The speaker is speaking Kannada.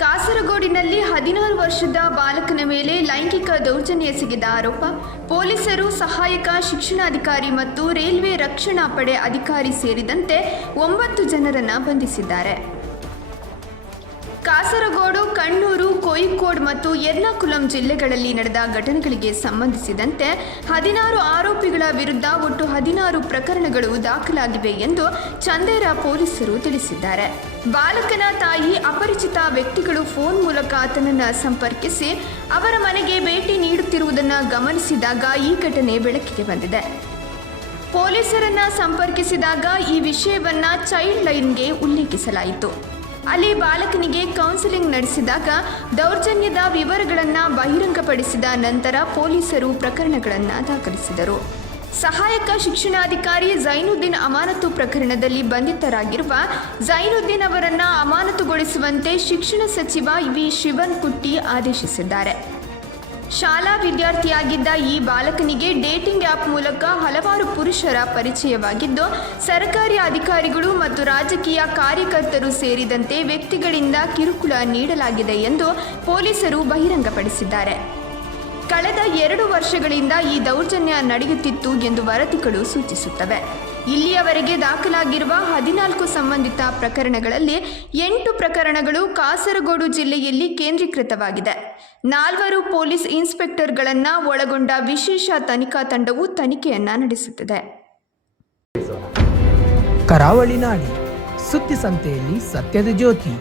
ಕಾಸರಗೋಡಿನಲ್ಲಿ ಹದಿನಾರು ವರ್ಷದ ಬಾಲಕನ ಮೇಲೆ ಲೈಂಗಿಕ ದೌರ್ಜನ್ಯ ಎಸಗಿದ ಆರೋಪ. ಪೊಲೀಸರು ಸಹಾಯಕ, ಶಿಕ್ಷಣಾಧಿಕಾರಿ ಮತ್ತು ರೈಲ್ವೆ ರಕ್ಷಣಾ ಪಡೆ ಅಧಿಕಾರಿ ಸೇರಿದಂತೆ ಒಂಬತ್ತು ಜನರನ್ನು ಬಂಧಿಸಿದ್ದಾರೆ. ಕಾಸರಗೋಡು, ಕಣ್ಣೂರು, ಕೋಯಿಕೋಡ್ ಮತ್ತು ಎರ್ನಾಕುಲಂ ಜಿಲ್ಲೆಗಳಲ್ಲಿ ನಡೆದ ಘಟನೆಗಳಿಗೆ ಸಂಬಂಧಿಸಿದಂತೆ ಹದಿನಾರು ಆರೋಪಿಗಳ ವಿರುದ್ಧ ಒಟ್ಟು ಹದಿನಾರು ಪ್ರಕರಣಗಳು ದಾಖಲಾಗಿವೆ ಎಂದು ಚಂದೇರ ಪೊಲೀಸರು ತಿಳಿಸಿದ್ದಾರೆ. ಬಾಲಕನ ತಾಯಿ ಅಪರಿಚಿತ ವ್ಯಕ್ತಿಗಳು ಫೋನ್ ಮೂಲಕ ಆತನನ್ನು ಸಂಪರ್ಕಿಸಿ ಅವರ ಮನೆಗೆ ಭೇಟಿ ನೀಡುತ್ತಿರುವುದನ್ನು ಗಮನಿಸಿದಾಗ ಈ ಘಟನೆ ಬೆಳಕಿಗೆ ಬಂದಿದೆ. ಪೊಲೀಸರನ್ನ ಸಂಪರ್ಕಿಸಿದಾಗ ಈ ವಿಷಯವನ್ನ ಚೈಲ್ಡ್ ಲೈನ್ಗೆ ಉಲ್ಲೇಖಿಸಲಾಯಿತು. ಅಲ್ಲಿ ಬಾಲಕನಿಗೆ ಕೌನ್ಸಿಲಿಂಗ್ ನಡೆಸಿದಾಗ ದೌರ್ಜನ್ಯದ ವಿವರಗಳನ್ನು ಬಹಿರಂಗಪಡಿಸಿದ ನಂತರ ಪೊಲೀಸರು ಪ್ರಕರಣಗಳನ್ನು ದಾಖಲಿಸಿದರು. ಸಹಾಯಕ ಶಿಕ್ಷಣಾಧಿಕಾರಿ ಜೈನುದ್ದೀನ್ ಅಮಾನತು ಪ್ರಕರಣದಲ್ಲಿ ಬಂಧಿತರಾಗಿರುವ ಜೈನುದ್ದೀನ್ ಅವರನ್ನು ಅಮಾನತುಗೊಳಿಸುವಂತೆ ಶಿಕ್ಷಣ ಸಚಿವ ವಿ. ಶಿವನ್ ಕುಟ್ಟಿ ಆದೇಶಿಸಿದ್ದಾರೆ. ಶಾಲಾ ವಿದ್ಯಾರ್ಥಿಯಾಗಿದ್ದ ಈ ಬಾಲಕನಿಗೆ ಡೇಟಿಂಗ್ ಆ್ಯಪ್ ಮೂಲಕ ಹಲವಾರು ಪುರುಷರ ಪರಿಚಯವಾಗಿದ್ದು, ಸರ್ಕಾರಿ ಅಧಿಕಾರಿಗಳು ಮತ್ತು ರಾಜಕೀಯ ಕಾರ್ಯಕರ್ತರು ಸೇರಿದಂತೆ ವ್ಯಕ್ತಿಗಳಿಂದ ಕಿರುಕುಳ ನೀಡಲಾಗಿದೆ ಎಂದು ಪೊಲೀಸರು ಬಹಿರಂಗಪಡಿಸಿದ್ದಾರೆ. ಕಳೆದ ಎರಡು ವರ್ಷಗಳಿಂದ ಈ ದೌರ್ಜನ್ಯ ನಡೆಯುತ್ತಿತ್ತು ಎಂದು ವರದಿಗಳು ಸೂಚಿಸುತ್ತವೆ. ಇಲ್ಲಿಯವರೆಗೆ ದಾಖಲಾಗಿರುವ ಹದಿನಾಲ್ಕು ಸಂಬಂಧಿತ ಪ್ರಕರಣಗಳಲ್ಲಿ ಎಂಟು ಪ್ರಕರಣಗಳು ಕಾಸರಗೋಡು ಜಿಲ್ಲೆಯಲ್ಲಿ ಕೇಂದ್ರೀಕೃತವಾಗಿದೆ. ನಾಲ್ವರು ಪೊಲೀಸ್ ಇನ್ಸ್ಪೆಕ್ಟರ್ಗಳನ್ನು ಒಳಗೊಂಡ ವಿಶೇಷ ತನಿಖಾ ತಂಡವು ತನಿಖೆಯನ್ನ ನಡೆಸುತ್ತಿದೆ. ಕರಾವಳಿ ನಾಡಿ, ಸುದ್ದಿ ಸಂತೆಯಲ್ಲಿ ಸತ್ಯದ ಜ್ಯೋತಿ.